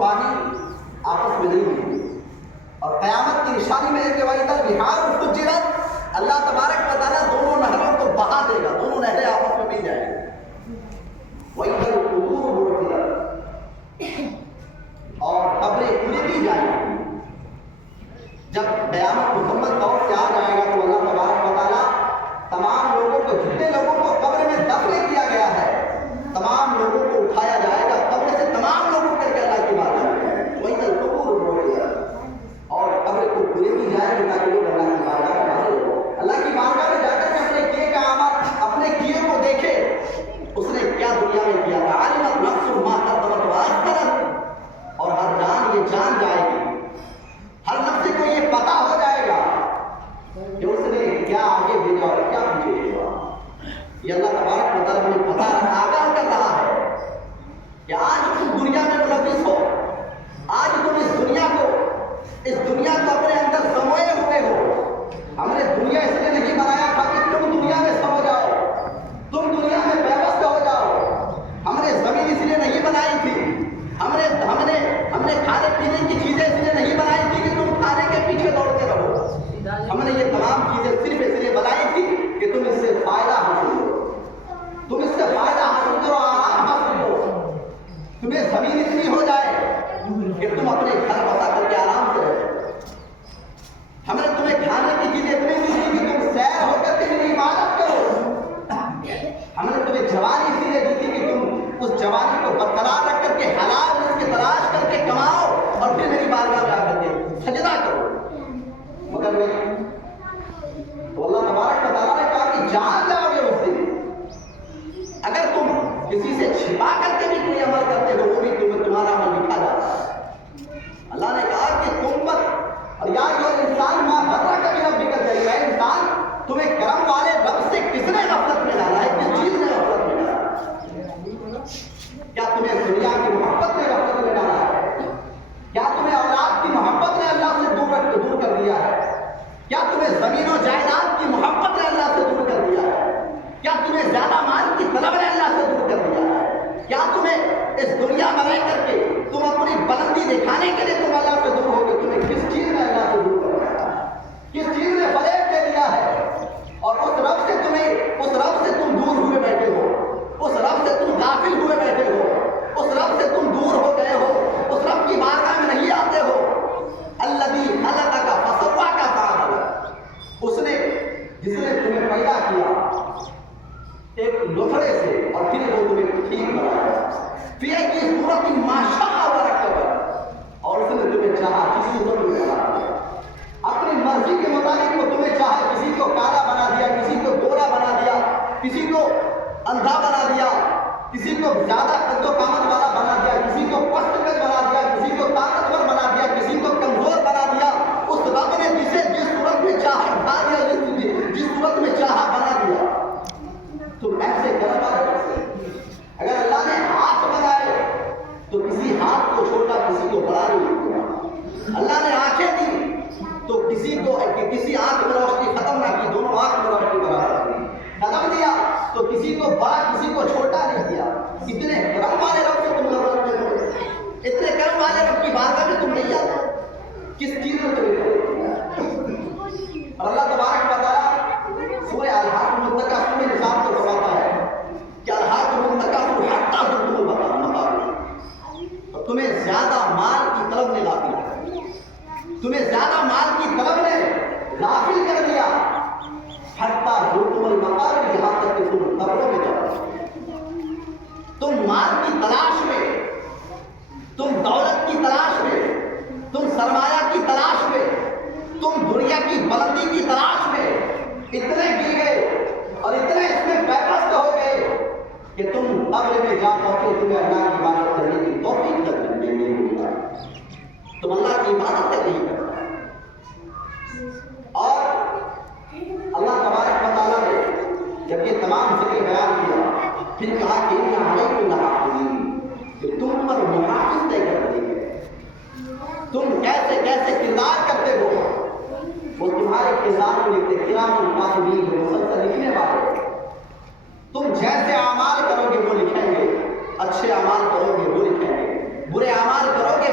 پانی آپس میں نہیں ملیں، اور قیامت کی نشانی میں ہے کہ وَإِذَا الْبِحَارُ فُجِّرَتْ، اللہ تبارک و تعالیٰ دونوں نہروں کو بہا دے گا، دونوں نہریں آپس میں مل جائیں گی۔ وَإِذَا الْقُبُورُ بُعْثِرَتْ، اور قبریں کھلی دی جائیں گی۔ جب قیامت مکمل طور سے آ جائے گا تو اللہ تبارک و تعالیٰ تمام لوگوں کو، جتنے لوگوں کو قبر میں دفن کیا گیا ہے، تمام لوگوں کو اٹھایا جائے گا قبر سے، تمام لوگوں کر کے اللہ کی بات ہے وَإِذَا الْقُبُورُ بُعْثِرَتْ، اور قبر کو کھلی دی جائے گی تاکہ لوگ اللہ کی بارگاہ میں حاضر ہو، اللہ کی بارگاہ میں جا کر کے اپنے کیے کا عمل، اپنے کیے کو دیکھے، اس نے کیا دنیا میں کیا تھا۔ عَلِمَتْ نَفْسٌ مَا قَدَّمَتْ وَأَخَّرَتْ، اور ہر جان یہ جان جائے گی، ہر نفس کو یہ پتا ہو جائے گا کہ اس نے کیا آگے بھیجا اور کیا پیچھے بھیجا۔ یہ اللہ تبارک و تعالیٰ ہمیں پتا آگاہ کر رہا ہے کہ آج تم دنیا میں ملوث ہو، آج تم اس دنیا کو اپنے اندر سموئے ہوئے ہو۔ ہم نے دنیا اس لیے نہیں بنایا تھا کہ تم دنیا میں سمو جاؤ، تم دنیا میں پیوست ہو جاؤ۔ ہم نے زمین اس لیے نہیں بنائی تھی، ہم نے کھانے پینے کی چیزیں اس لیے نہیں بنائی تھی کہ تم کھانے کے پیچھے دوڑتے رہو۔ ہم نے یہ تمام چیزیں صرف اس لیے بنائی تھی کہ تم اس سے فائدہ حاصل کرو، تم اس سے فائدہ حاصل کرو، آرام حاصل کرو، تمہیں زمین اتنی ہو جائے کہ تم اپنے گھر بسا کر کے آرام سے رہو۔ ہم نے تمہیں کھانے کی چیزیں اتنی دی تھی کہ تم سیر ہو کر کے میری عبادت کرو۔ ہم نے تمہیں جوانی اس لیے دی تھی کہ تم اس جوانی کو برقرار رکھ کر کے حلال رزق کی تلاش کر کے کماؤ اور پھر میری بارگاہ میں آ کر کے سجدہ کرو۔ مگر نہیں، تو اللہ تبارک و تعالیٰ نے کہا کہ جان جاؤ گے اس دن، اگر تم کسی سے چھپا کر کے بھی کوئی عمل کرتے ہو وہ بھی تمہارا عمل لکھا جاتا ہے۔ اللہ نے کہا کہ تم پر، اور یا انسان ماں بھرا کبھی رب بھی کر جائے گا، انسان تمہیں کرم والے رب سے کس نے غفلت میں ڈالا ہے، کس چیز نے غفلت میں ڈالا ہے؟ کیا تمہیں دنیا کی محبت نے غفلت میں ڈالا ہے؟ کیا تمہیں اولاد کی محبت نے اللہ سے دور کر دیا ہے؟ کیا تمہیں زمین و جائیداد کی محبت نے اللہ سے دور کر دیا ہے؟ کیا تمہیں زیادہ مال کی طلب نے اللہ سے دور کر دیا ہے؟ کیا تمہیں اس دنیا میں رہ کر کے تم اپنی بلندی دکھانے کے لیے تم اللہ سے دور ہو گے؟ تمہیں کس چیز نے اللہ سے دور کر دیا ہے؟ کس چیز نے فریب دے دیا ہے؟ اور اس رب سے تم دور ہوئے بیٹھے ہو، اس رب سے تم غافل ہوئے بیٹھے ہو، اس رب سے تم دور ہو گئے ہو، اس رب کی بارگاہ میں نہیں آتے ہو۔ الذی خلقک فسواک فعدلک، اس نے جس نے تمہیں پیدا کیا ایک لوتھڑے سے اور پھر وہ تمہیں ٹھیک بنایا، فی ای صورت ما شاء ورکبک، اور اس نے تمہیں چاہا کسی صورت میں بنا دیا، اپنی مرضی کے مطابق وہ تمہیں چاہے، کسی کو کالا بنا دیا، کسی کو گورا بنا دیا، کسی کو اندھا بنا دیا، کسی کو زیادہ قد و قامت والا بنا دیا، کسی کو پست قد بنا دیا، کسی کو طاقتور بنا دیا، کسی کو کمزور بنا دیا۔ اس رب نے جسے جس صورت میں چاہا ڈھا دیا، جس صورت میں چاہا بنا دیا۔ تم ایسے کر پائے؟ اگر اللہ نے ہاتھ بنائے تو کسی ہاتھ کو چھوٹا کسی کو بڑا نہیں کیا۔ اللہ نے آنکھیں دی تو کسی آنکھ میں روشنی ختم نہ کی، دونوں آنکھ میں روشنی برابر کی۔ قدم دیا تو کسی کو بڑا کسی کو چھوٹا نہیں کیا۔ اتنے کرم والے رب سے تم غفلت میں ہو، اتنے کرم والے رب کی بارگاہ میں تم نہیں آتے، کس چیز میں تمہیں کیا؟ اور اللہ تبارک و تعالیٰ سورہ الحاقۃ المتکاثر میں نظام کو فرماتا ہے کہ الحاقۃ المتکاثر حتیٰ زرتم المقابر، تمہیں زیادہ مال کی طلب نے غافل کر، تمہیں زیادہ مال کی طلب نے غافل کر دیا، حتیٰ زرتم المقابر، یہاں تک کہ تم قبروں میں جاؤ۔ تم مال کی تلاش میں، تم دولت کی تلاش میں، تم سرمایہ کی تلاش میں، تم دنیا کی بلندی کی تلاش میں اتنے گر گئے اور اتنے اس میں پیوست ہو گئے کہ تم قبر میں جا پہنچے، تمہیں اللہ کی عبادت کرنے کی توفیق تک نہیں ہوئی، تم اللہ کی عبادت تک نہیں کرتے۔ اور اللہ تبارک و تعالیٰ نے جب یہ تمام ذکر بیان کیا پھر کہا کہ ان علیکم لحافظین، کہ تم پر محافظ طے کر دی ہے، تم کیسے کیسے کردار کرتے ہو وہ تمہارے کردار کو لکھتے، کرام کاتبین، مسلسل لکھنے والے۔ تم جیسے اعمال کرو گے وہ لکھیں گے، اچھے اعمال کرو گے وہ لکھیں گے، برے اعمال کرو گے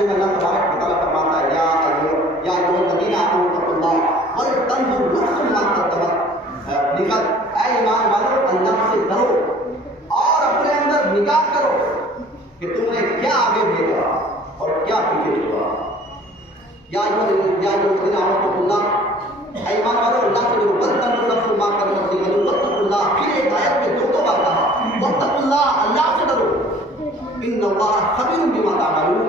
ایسے میں اللہ تبارک و تعالیٰ فرماتا ہے یا الذین آمنوا اتقوا اللہ ولتنظر نفس ما قدمت لغد، اے ایمان والو اللہ سے ڈرو اور اپنے اندر نگاہ کرو کہ تم نے کیا آگے بھیجا اور کیا پیچھے چھوڑا۔ یا الذین آمنوا اتقوا اللہ، اے ایمان والو اللہ سے ڈرو، ولتنظر نفس ما قدمت لغد واتقوا اللہ، پھر ایک آیت میں دو بار کہا واتقوا اللہ، اللہ سے ڈرو، ان اللہ خبیر بما تعملون،